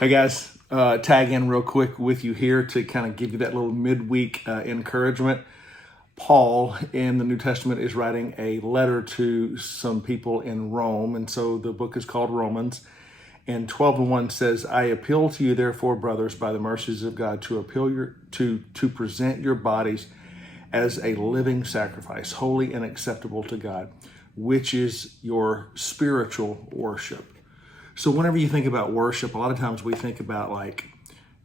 Hey guys, tag in real quick with you here to kind of give you that little midweek encouragement. Paul in the New Testament is writing a letter to some people in Rome, and so the book is called Romans. And 12:1 says, "I appeal to you, therefore, brothers, by the mercies of God, to present your bodies as a living sacrifice, holy and acceptable to God, which is your spiritual worship." So whenever you think about worship, a lot of times we think about like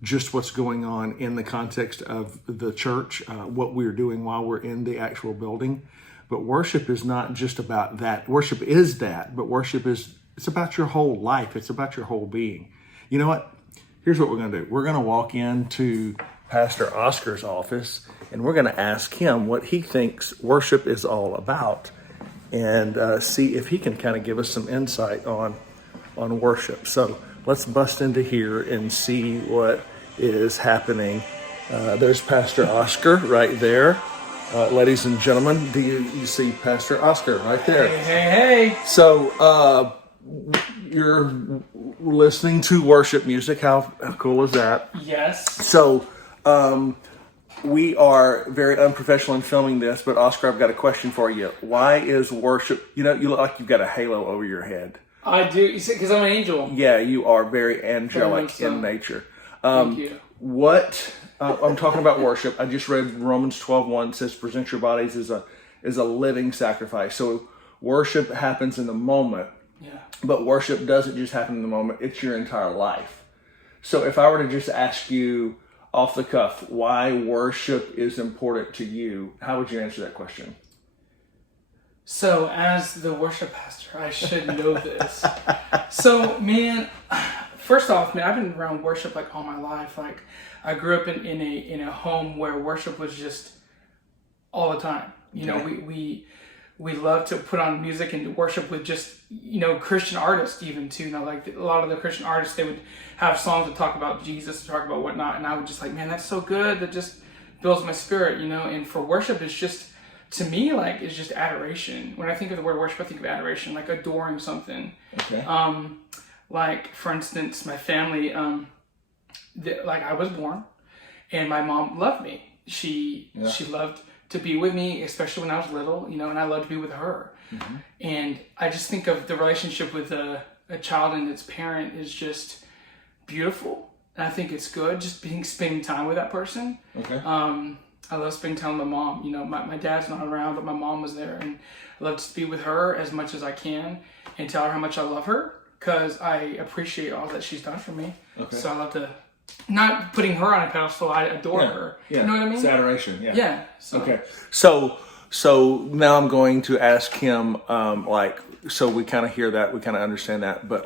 just what's going on in the context of the church, what we're doing while we're in the actual building. But worship is not just about that. Worship is that, but it's about your whole life. It's about your whole being. You know what? Here's what we're going to do. We're going to walk into Pastor Oscar's office and we're going to ask him what he thinks worship is all about and see if he can kind of give us some insight on worship. So let's bust into here and see what is happening. There's Pastor Oscar right there. Ladies and gentlemen, do you see Pastor Oscar right there? Hey. So you're listening to worship music. How cool is that? Yes. So we are very unprofessional in filming this, but Oscar, I've got a question for you. Why is worship, you look like you've got a halo over your head. I do, because I'm an angel. Yeah, you are very angelic in nature. Thank you. What I'm talking about worship. I just read Romans 12:1. It says, "Present your bodies as a living sacrifice." So worship happens in the moment. Yeah. But worship doesn't just happen in the moment. It's your entire life. So if I were to just ask you off the cuff why worship is important to you, how would you answer that question? So, as the worship pastor, I should know this. So, man, first off, man, I've been around worship like all my life. Like, I grew up in a home where worship was just all the time. You know, we love to put on music and worship with just, Christian artists even too. Like a lot of the Christian artists, they would have songs that talk about Jesus, to talk about whatnot, and I would just like, man, that's so good. That just builds my spirit, And for worship, it's just, to me, like, it's just adoration. When I think of the word worship, I think of adoration, like adoring something. Okay. Like, for instance, my family, like, I was born, and my mom loved me. She loved to be with me, especially when I was little, and I loved to be with her. Mm-hmm. And I just think of the relationship with a child and its parent is just beautiful. And I think it's good, just spending time with that person. Okay. I love spending time with my mom. My dad's not around, but my mom was there. And I love to be with her as much as I can and tell her how much I love her because I appreciate all that she's done for me. Okay. So I love to, not putting her on a pedestal, I adore her. Yeah. You know what I mean? It's adoration, yeah. Yeah. So. Okay. So now I'm going to ask him, so we kind of hear that, we kind of understand that, but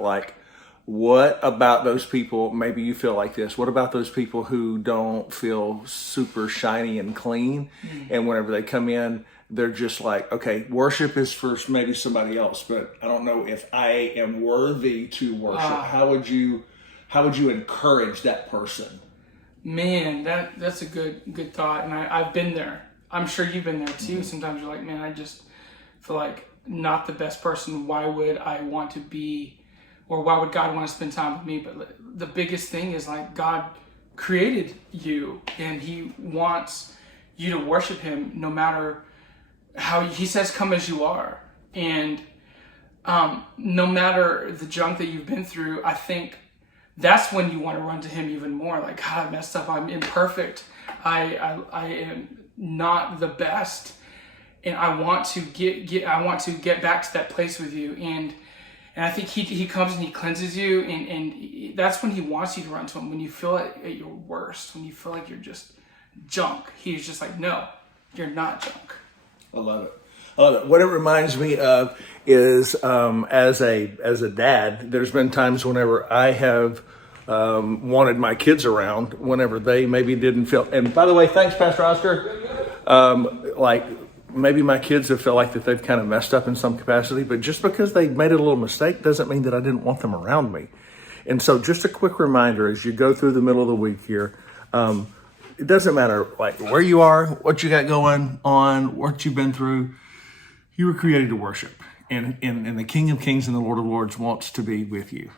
what about those people, maybe you feel like this, what about those people who don't feel super shiny and clean? Mm-hmm. And whenever they come in, they're just like, okay, worship is for maybe somebody else, but I don't know if I am worthy to worship. How would you encourage that person? Man, that's a good thought. And I've been there. I'm sure you've been there too. Mm-hmm. Sometimes you're like, man, I just feel like not the best person. Why would I want to be, or why would God want to spend time with me? But the biggest thing is like God created you and he wants you to worship him no matter how. He says, come as you are. And no matter the junk that you've been through, I think that's when you want to run to him even more. Like, God, I messed up. I'm imperfect. I am not the best. And I want to get back to that place with you. And I think he comes and he cleanses you, and that's when he wants you to run to him. When you feel at your worst, when you feel like you're just junk, he's just like, no, you're not junk. I love it. What it reminds me of is as a dad, there's been times whenever I have wanted my kids around whenever they maybe didn't feel. And by the way, thanks, Pastor Oscar. Maybe my kids have felt like that they've kind of messed up in some capacity, but just because they made a little mistake doesn't mean that I didn't want them around me. And so just a quick reminder as you go through the middle of the week here, it doesn't matter like where you are, what you got going on, what you've been through. You were created to worship, and the King of Kings and the Lord of Lords wants to be with you.